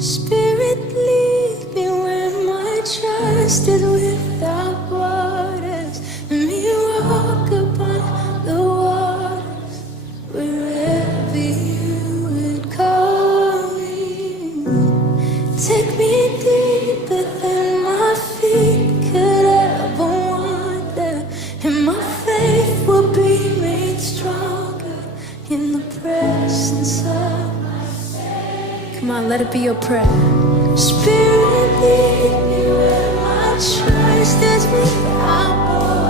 Spirit, lead me where my trust is without borders. Let me walk upon the waters wherever you would call me. Take me deeper than my feet could ever wander, and my faith will be made stronger in the presence of. Come on, let it be your prayer. Spirit, lead me where my trust is without borders.